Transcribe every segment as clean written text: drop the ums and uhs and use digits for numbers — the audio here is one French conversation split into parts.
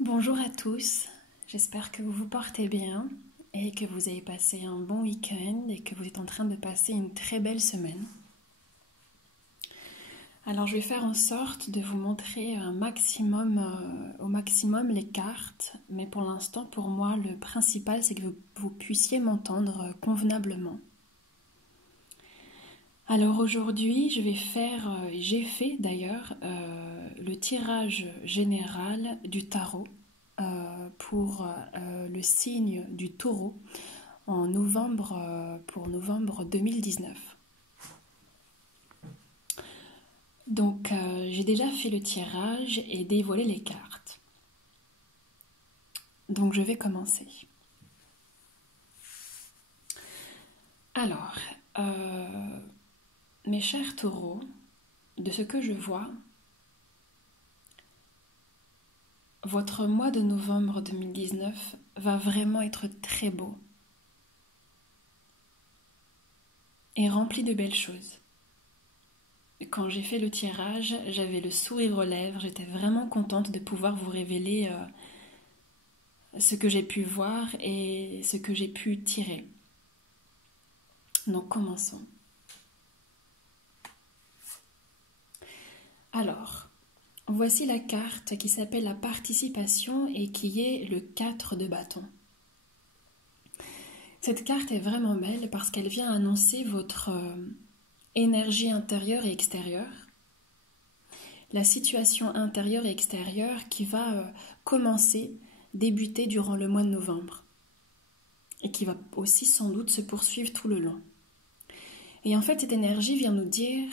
Bonjour à tous, j'espère que vous vous portez bien et que vous avez passé un bon week-end et que vous êtes en train de passer une très belle semaine. Alors je vais faire en sorte de vous montrer au maximum les cartes, mais pour l'instant pour moi le principal c'est que vous puissiez m'entendre convenablement. Alors aujourd'hui j'ai fait d'ailleurs le tirage général du tarot pour le signe du taureau en novembre, pour novembre 2019. Donc j'ai déjà fait le tirage et dévoilé les cartes. Donc je vais commencer. Alors, mes chers taureaux, de ce que je vois, votre mois de novembre 2019 va vraiment être très beau et rempli de belles choses. Quand j'ai fait le tirage, j'avais le sourire aux lèvres, j'étais vraiment contente de pouvoir vous révéler ce que j'ai pu voir et ce que j'ai pu tirer. Donc commençons. Alors, voici la carte qui s'appelle la participation et qui est le 4 de bâton. Cette carte est vraiment belle parce qu'elle vient annoncer votre énergie intérieure et extérieure, la situation intérieure et extérieure qui va débuter durant le mois de novembre et qui va aussi sans doute se poursuivre tout le long. Et en fait, cette énergie vient nous dire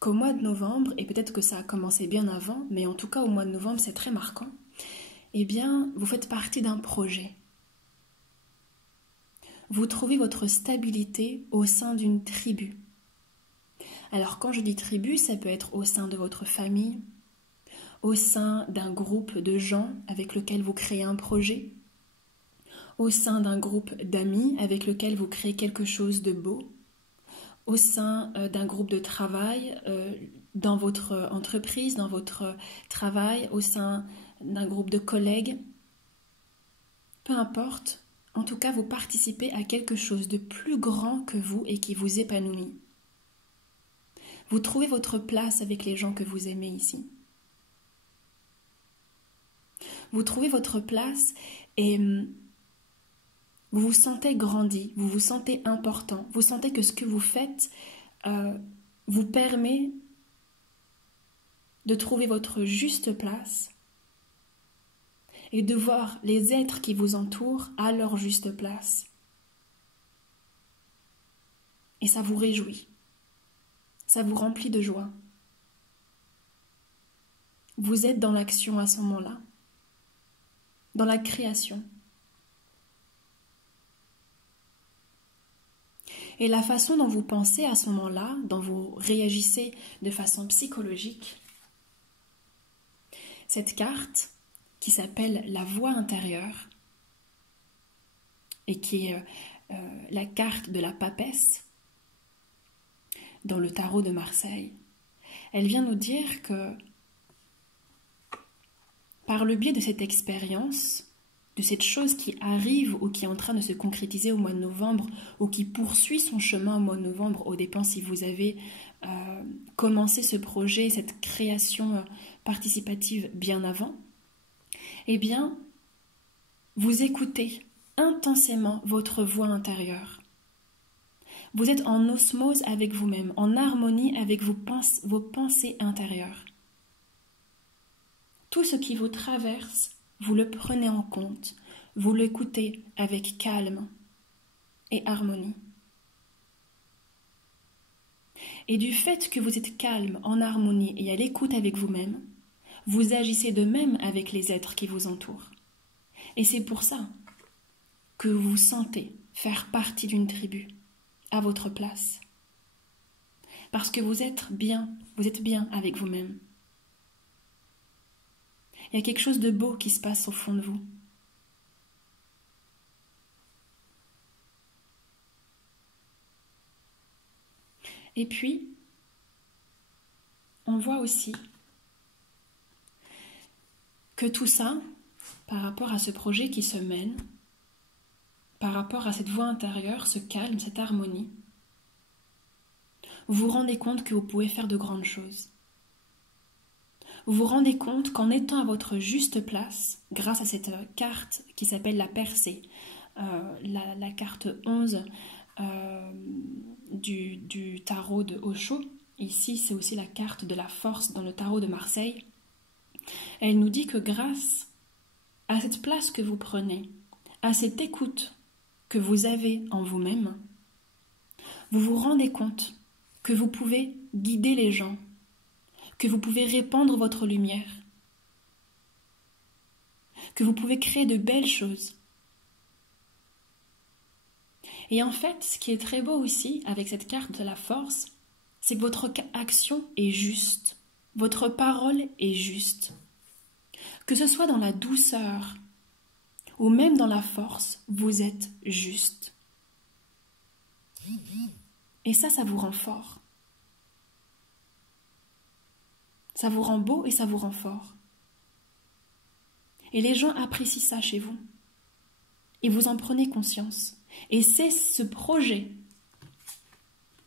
qu'au mois de novembre, et peut-être que ça a commencé bien avant, mais en tout cas au mois de novembre c'est très marquant, eh bien vous faites partie d'un projet. Vous trouvez votre stabilité au sein d'une tribu. Alors quand je dis tribu, ça peut être au sein de votre famille, au sein d'un groupe de gens avec lequel vous créez un projet, au sein d'un groupe d'amis avec lequel vous créez quelque chose de beau, au sein d'un groupe de travail, dans votre entreprise, dans votre travail, au sein d'un groupe de collègues. Peu importe, en tout cas vous participez à quelque chose de plus grand que vous et qui vous épanouit. Vous trouvez votre place avec les gens que vous aimez ici. Vous trouvez votre place et vous vous sentez grandi, vous vous sentez important, vous sentez que ce que vous faites vous permet de trouver votre juste place et de voir les êtres qui vous entourent à leur juste place. Et ça vous réjouit, ça vous remplit de joie. Vous êtes dans l'action à ce moment-là, dans la création. Et la façon dont vous pensez à ce moment-là, dont vous réagissez de façon psychologique, cette carte qui s'appelle la voix intérieure et qui est la carte de la papesse dans le tarot de Marseille, elle vient nous dire que par le biais de cette expérience, de cette chose qui arrive ou qui est en train de se concrétiser au mois de novembre ou qui poursuit son chemin au mois de novembre, au dépend si vous avez commencé ce projet, cette création participative bien avant, eh bien, vous écoutez intensément votre voix intérieure. Vous êtes en osmose avec vous-même, en harmonie avec vos pensées intérieures. Tout ce qui vous traverse, vous le prenez en compte, vous l'écoutez avec calme et harmonie. Et du fait que vous êtes calme, en harmonie et à l'écoute avec vous-même, vous agissez de même avec les êtres qui vous entourent. Et c'est pour ça que vous vous sentez faire partie d'une tribu, à votre place. Parce que vous êtes bien avec vous-même. Il y a quelque chose de beau qui se passe au fond de vous. Et puis, on voit aussi que tout ça, par rapport à ce projet qui se mène, par rapport à cette voix intérieure, ce calme, cette harmonie, vous vous rendez compte que vous pouvez faire de grandes choses. Vous vous rendez compte qu'en étant à votre juste place, grâce à cette carte qui s'appelle la percée, la carte 11 du tarot de Osho, ici c'est aussi la carte de la force dans le tarot de Marseille, elle nous dit que grâce à cette place que vous prenez, à cette écoute que vous avez en vous-même, vous vous rendez compte que vous pouvez guider les gens, que vous pouvez répandre votre lumière, que vous pouvez créer de belles choses. Et en fait, ce qui est très beau aussi avec cette carte de la force, c'est que votre action est juste, votre parole est juste. Que ce soit dans la douceur ou même dans la force, vous êtes juste. Et ça vous rend fort. Ça vous rend beau et ça vous rend fort. Et les gens apprécient ça chez vous. Et vous en prenez conscience. Et c'est ce projet,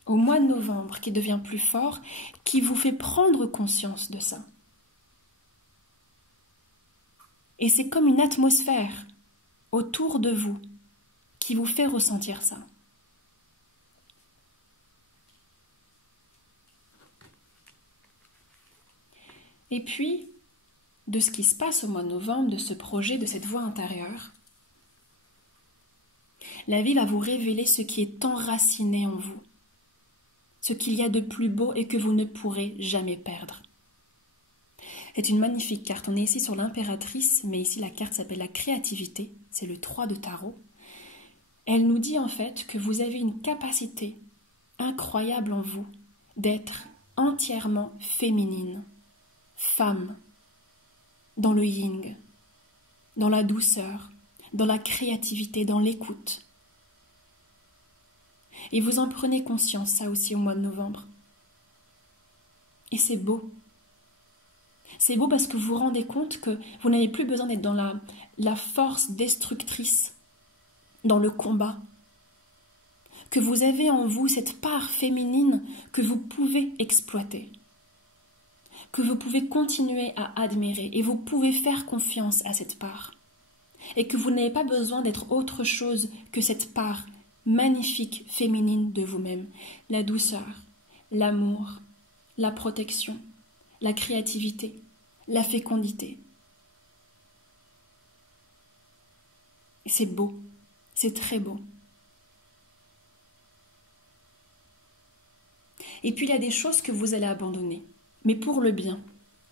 au mois de novembre, qui devient plus fort, qui vous fait prendre conscience de ça. Et c'est comme une atmosphère autour de vous qui vous fait ressentir ça. Et puis, de ce qui se passe au mois de novembre, de ce projet, de cette voix intérieure, la vie va vous révéler ce qui est enraciné en vous, ce qu'il y a de plus beau et que vous ne pourrez jamais perdre. C'est une magnifique carte. On est ici sur l'impératrice, mais ici la carte s'appelle la créativité, c'est le 3 de tarot. Elle nous dit en fait que vous avez une capacité incroyable en vous d'être entièrement féminine, femme, dans le yin, dans la douceur, dans la créativité, dans l'écoute. Et vous en prenez conscience, ça aussi, au mois de novembre. Et c'est beau. C'est beau parce que vous vous rendez compte que vous n'avez plus besoin d'être dans la force destructrice, dans le combat. Que vous avez en vous cette part féminine que vous pouvez exploiter. Que vous pouvez continuer à admirer et vous pouvez faire confiance à cette part. Et que vous n'avez pas besoin d'être autre chose que cette part magnifique féminine de vous-même. La douceur, l'amour, la protection, la créativité, la fécondité. Et c'est beau, c'est très beau. Et puis il y a des choses que vous allez abandonner, mais pour le bien,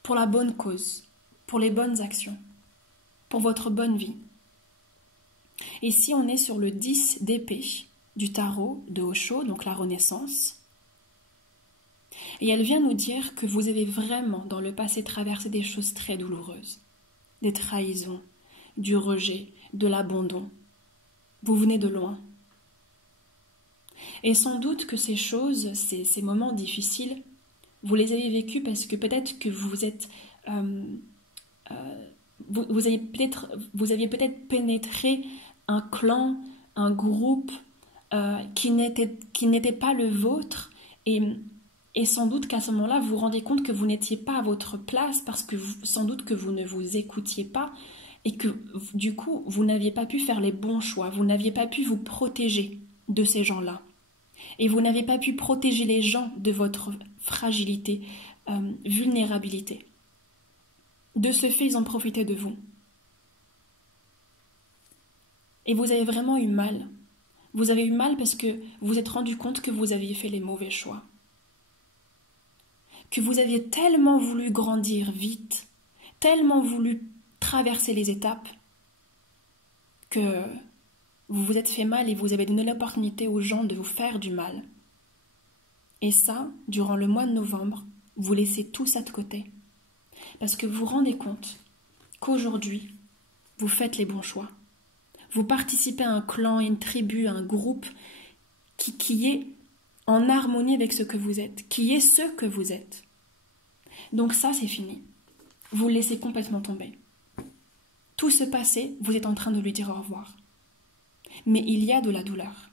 pour la bonne cause, pour les bonnes actions, pour votre bonne vie. Ici, on est sur le 10 d'épée du tarot de Osho, donc la Renaissance. Et elle vient nous dire que vous avez vraiment, dans le passé, traversé des choses très douloureuses. Des trahisons, du rejet, de l'abandon. Vous venez de loin. Et sans doute que ces choses, ces moments difficiles, vous les avez vécus parce que peut-être que vous êtes... vous aviez peut-être pénétré un clan, un groupe qui n'était pas le vôtre et sans doute qu'à ce moment-là, vous vous rendez compte que vous n'étiez pas à votre place parce que sans doute que vous ne vous écoutiez pas et que du coup, vous n'aviez pas pu faire les bons choix, vous n'aviez pas pu vous protéger de ces gens-là. Et vous n'avez pas pu protéger les gens de votre fragilité, vulnérabilité. De ce fait, ils ont profité de vous. Et vous avez vraiment eu mal. Vous avez eu mal parce que vous vous êtes rendu compte que vous aviez fait les mauvais choix. Que vous aviez tellement voulu grandir vite, tellement voulu traverser les étapes, que vous vous êtes fait mal et vous avez donné l'opportunité aux gens de vous faire du mal. Et ça, durant le mois de novembre, vous laissez tout ça de côté. Parce que vous vous rendez compte qu'aujourd'hui, vous faites les bons choix. Vous participez à un clan, une tribu, un groupe qui est en harmonie avec ce que vous êtes, qui est ce que vous êtes. Donc ça, c'est fini. Vous le laissez complètement tomber. tout se passait, vous êtes en train de lui dire au revoir. Mais il y a de la douleur.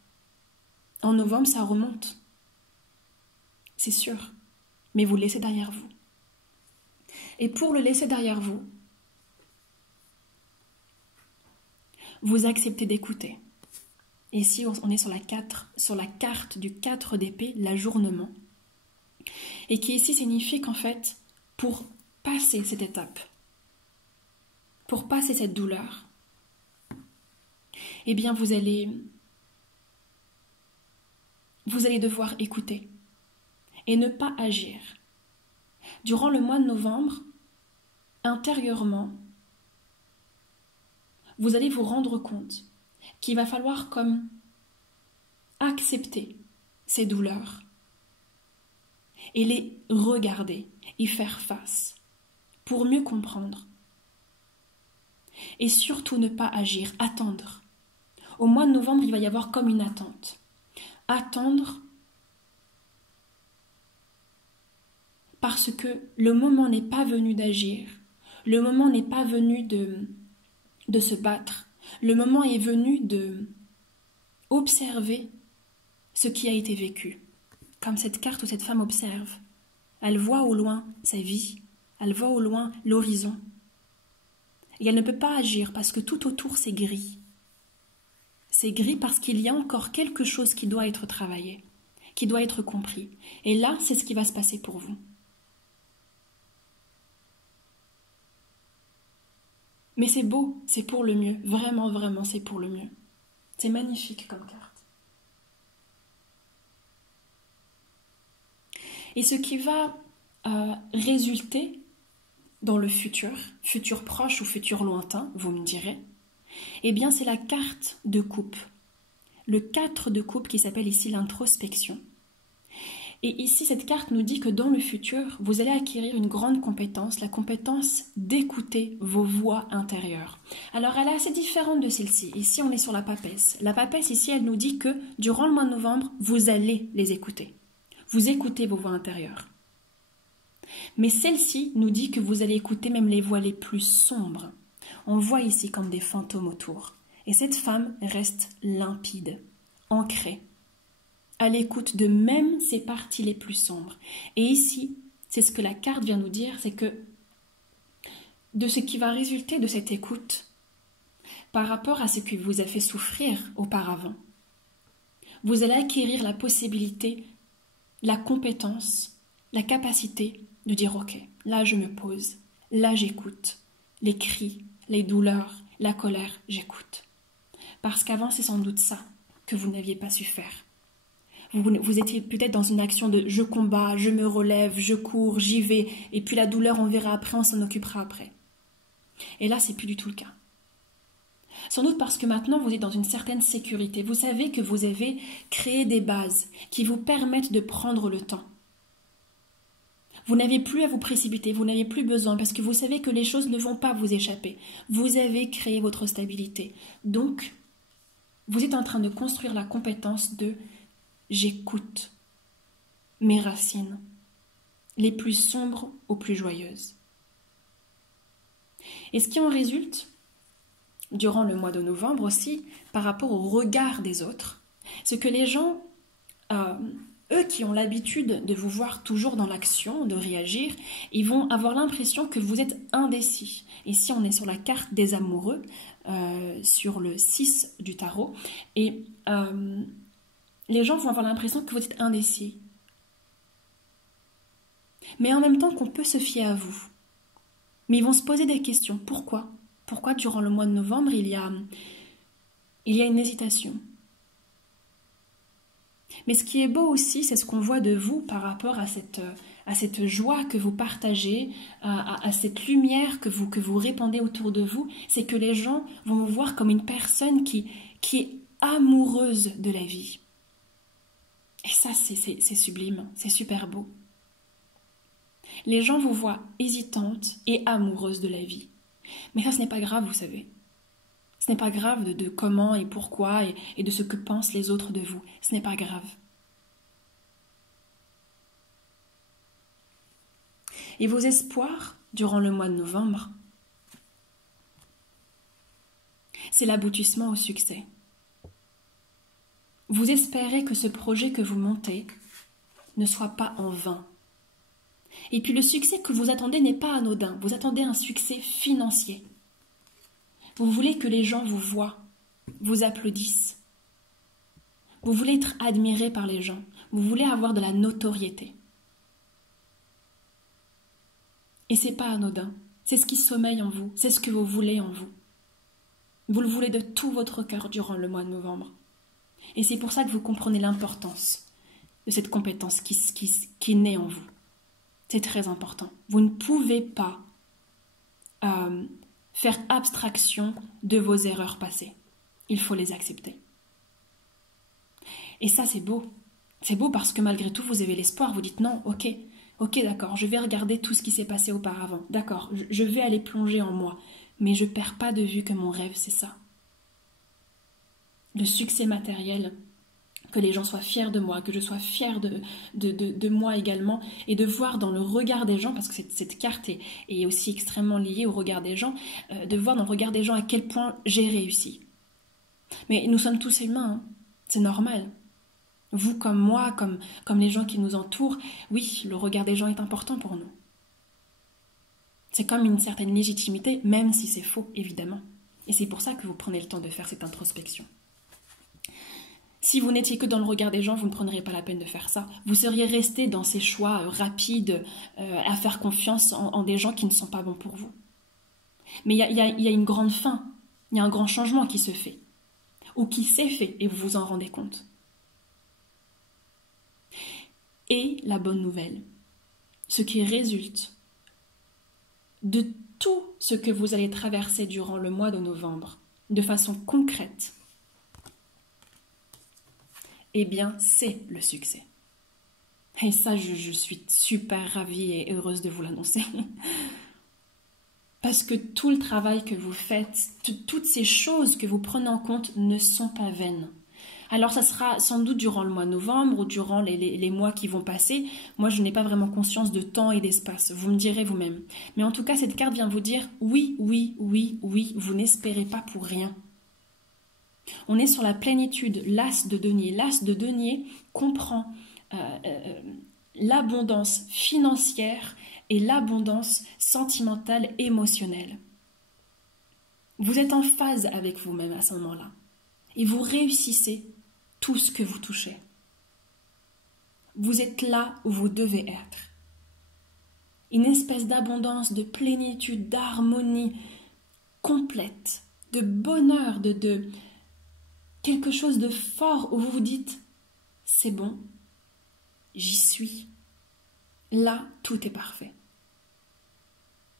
En novembre, ça remonte. C'est sûr. Mais vous le laissez derrière vous. Et pour le laisser derrière vous, vous acceptez d'écouter. Et ici, on est sur la carte du 4 d'épée, l'ajournement. Et qui ici signifie qu'en fait, pour passer cette étape, pour passer cette douleur, eh bien vous allez devoir écouter et ne pas agir. Durant le mois de novembre, intérieurement, vous allez vous rendre compte qu'il va falloir comme accepter ces douleurs et les regarder, y faire face, pour mieux comprendre. Et surtout ne pas agir, attendre. Au mois de novembre, il va y avoir comme une attente. Attendre parce que le moment n'est pas venu d'agir, le moment n'est pas venu de se battre, le moment est venu de observer ce qui a été vécu. Comme cette carte où cette femme observe. Elle voit au loin sa vie, elle voit au loin l'horizon. Et elle ne peut pas agir parce que tout autour c'est gris. C'est gris parce qu'il y a encore quelque chose qui doit être travaillé, qui doit être compris. Et là, c'est ce qui va se passer pour vous. Mais c'est beau, c'est pour le mieux. Vraiment, vraiment, c'est pour le mieux. C'est magnifique comme carte. Et ce qui va résulter dans le futur proche ou futur lointain, vous me direz, eh bien c'est la carte de coupe. Le 4 de coupe qui s'appelle ici l'introspection. Et ici, cette carte nous dit que dans le futur, vous allez acquérir une grande compétence, la compétence d'écouter vos voix intérieures. Alors, elle est assez différente de celle-ci. Ici, on est sur la papesse. La papesse, ici, elle nous dit que durant le mois de novembre, vous allez les écouter. Vous écoutez vos voix intérieures. Mais celle-ci nous dit que vous allez écouter même les voix les plus sombres. On voit ici comme des fantômes autour. Et cette femme reste limpide, ancrée, à l'écoute de même ces parties les plus sombres. Et ici, c'est ce que la carte vient nous dire, c'est que de ce qui va résulter de cette écoute, par rapport à ce qui vous a fait souffrir auparavant, vous allez acquérir la possibilité, la compétence, la capacité de dire « Ok, là je me pose, là j'écoute, les cris, les douleurs, la colère, j'écoute. » Parce qu'avant, c'est sans doute ça que vous n'aviez pas su faire. Vous étiez peut-être dans une action de « je combats, je me relève, je cours, j'y vais, et puis la douleur, on verra après, on s'en occupera après. » Et là, c'est plus du tout le cas. Sans doute parce que maintenant, vous êtes dans une certaine sécurité. Vous savez que vous avez créé des bases qui vous permettent de prendre le temps. Vous n'avez plus à vous précipiter, vous n'avez plus besoin parce que vous savez que les choses ne vont pas vous échapper. Vous avez créé votre stabilité. Donc, vous êtes en train de construire la compétence de « j'écoute mes racines, les plus sombres aux plus joyeuses ». Et ce qui en résulte, durant le mois de novembre aussi, par rapport au regard des autres, c'est que les gens, eux qui ont l'habitude de vous voir toujours dans l'action, de réagir, ils vont avoir l'impression que vous êtes indécis. Ici, on est sur la carte des amoureux, sur le 6 du tarot, et les gens vont avoir l'impression que vous êtes indécis. Mais en même temps qu'on peut se fier à vous. Mais ils vont se poser des questions. Pourquoi ? Pourquoi durant le mois de novembre, il y a une hésitation ? Mais ce qui est beau aussi, c'est ce qu'on voit de vous par rapport à cette joie que vous partagez, à cette lumière que vous répandez autour de vous, c'est que les gens vont vous voir comme une personne qui est amoureuse de la vie. Et ça, c'est sublime, c'est super beau. Les gens vous voient hésitante et amoureuse de la vie. Mais ça, ce n'est pas grave, vous savez. Ce n'est pas grave de comment et pourquoi et de ce que pensent les autres de vous. Ce n'est pas grave. Et vos espoirs, durant le mois de novembre, c'est l'aboutissement au succès. Vous espérez que ce projet que vous montez ne soit pas en vain. Et puis le succès que vous attendez n'est pas anodin, vous attendez un succès financier. Vous voulez que les gens vous voient, vous applaudissent. Vous voulez être admiré par les gens, vous voulez avoir de la notoriété. Et c'est pas anodin, c'est ce qui sommeille en vous, c'est ce que vous voulez en vous. Vous le voulez de tout votre cœur durant le mois de novembre. Et c'est pour ça que vous comprenez l'importance de cette compétence qui naît en vous. C'est très important. Vous ne pouvez pas faire abstraction de vos erreurs passées. Il faut les accepter. Et ça, c'est beau. C'est beau parce que malgré tout, vous avez l'espoir. Vous dites non, ok, d'accord, je vais regarder tout ce qui s'est passé auparavant. D'accord, je vais aller plonger en moi. Mais je ne perds pas de vue que mon rêve, c'est ça. Le succès matériel, que les gens soient fiers de moi, que je sois fière de moi également, et de voir dans le regard des gens, parce que cette carte est aussi extrêmement liée au regard des gens, de voir dans le regard des gens à quel point j'ai réussi. Mais nous sommes tous humains, hein. C'est normal. Vous comme moi, comme les gens qui nous entourent, oui, le regard des gens est important pour nous. C'est comme une certaine légitimité, même si c'est faux, évidemment. Et c'est pour ça que vous prenez le temps de faire cette introspection. Si vous n'étiez que dans le regard des gens, vous ne prendriez pas la peine de faire ça. Vous seriez resté dans ces choix rapides, à faire confiance en des gens qui ne sont pas bons pour vous. Mais il y a une grande fin, il y a un grand changement qui se fait, ou qui s'est fait, et vous vous en rendez compte. Et la bonne nouvelle, ce qui résulte de tout ce que vous allez traverser durant le mois de novembre, de façon concrète, eh bien, c'est le succès. Et ça, je suis super ravie et heureuse de vous l'annoncer. Parce que tout le travail que vous faites, toutes ces choses que vous prenez en compte ne sont pas vaines. Alors, ça sera sans doute durant le mois de novembre ou durant les mois qui vont passer. Moi, je n'ai pas vraiment conscience de temps et d'espace. Vous me direz vous-même. Mais en tout cas, cette carte vient vous dire oui, vous n'espérez pas pour rien. On est sur la plénitude, l'as de denier. L'as de denier comprend l'abondance financière et l'abondance sentimentale, émotionnelle. Vous êtes en phase avec vous-même à ce moment-là. Et vous réussissez tout ce que vous touchez. Vous êtes là où vous devez être. Une espèce d'abondance, de plénitude, d'harmonie complète, de bonheur, de quelque chose de fort où vous vous dites « c'est bon, j'y suis ». Là, tout est parfait.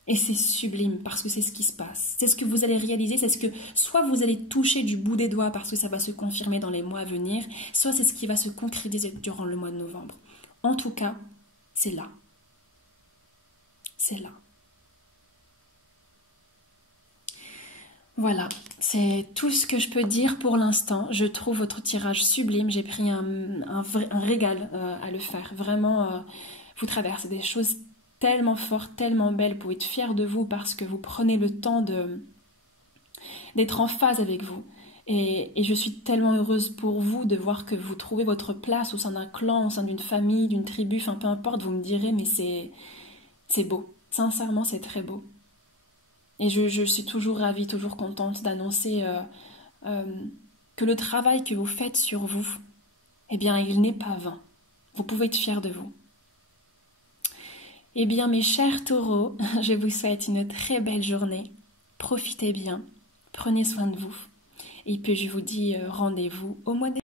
Et c'est sublime parce que c'est ce qui se passe. C'est ce que vous allez réaliser, c'est ce que soit vous allez toucher du bout des doigts parce que ça va se confirmer dans les mois à venir, soit c'est ce qui va se concrétiser durant le mois de novembre. En tout cas, c'est là. C'est là. Voilà, c'est tout ce que je peux dire pour l'instant. Je trouve votre tirage sublime. J'ai pris un régal à le faire. Vraiment, vous traversez des choses tellement fortes, tellement belles. Vous pouvez être fiers de vous parce que vous prenez le temps d'être en phase avec vous. Et je suis tellement heureuse pour vous de voir que vous trouvez votre place au sein d'un clan, au sein d'une famille, d'une tribu, enfin peu importe, vous me direz, mais c'est beau. Sincèrement, c'est très beau. Et je suis toujours ravie, toujours contente d'annoncer que le travail que vous faites sur vous, eh bien, il n'est pas vain. Vous pouvez être fiers de vous. Eh bien, mes chers taureaux, je vous souhaite une très belle journée. Profitez bien, prenez soin de vous. Et puis, je vous dis rendez-vous au mois de